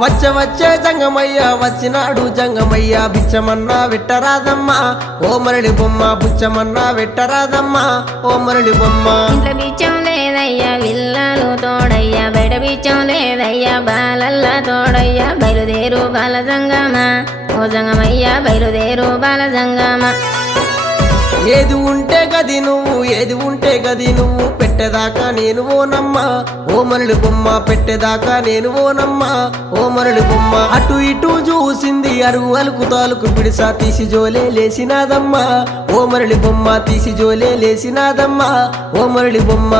వచ్చే జంగమయ్య వచ్చినాడు జంగమయ్య బిచ్చమన్నా వెట్టరాదమ్మా ఓ మరళి బొమ్మ బుచ్చమన్నా వెట్టరాదమ్మా ఓ మరళి బొమ్మ ఇంట్లో బిచ్చం లేదయ్యా విల్లాలు తోడయ్యా బయట బిచ్చం లేదయ్యా బాలల్లా తోడయ్యా బయలుదేరు బాల జంగమా ఓ జంగమయ్యా బయలుదేరు బాల జంగమా ఏది ఉంటే గది నువ్వు ఏది ఉంటే గది నువ్వు పెట్టేదాకా నేను ఓనమ్మా ఓ మరళి బొమ్మ పెట్టేదాకా నేను ఓనమ్మా ఓ మరళి బొమ్మ అటు ఇటు చూసింది అరుగు అలుకు తాలుకు పిడిసా తీసి జోలే లేసినాదమ్మా ఓ మరళి బొమ్మ తీసి జోలే లేసినాదమ్మా ఓ మరళి బొమ్మ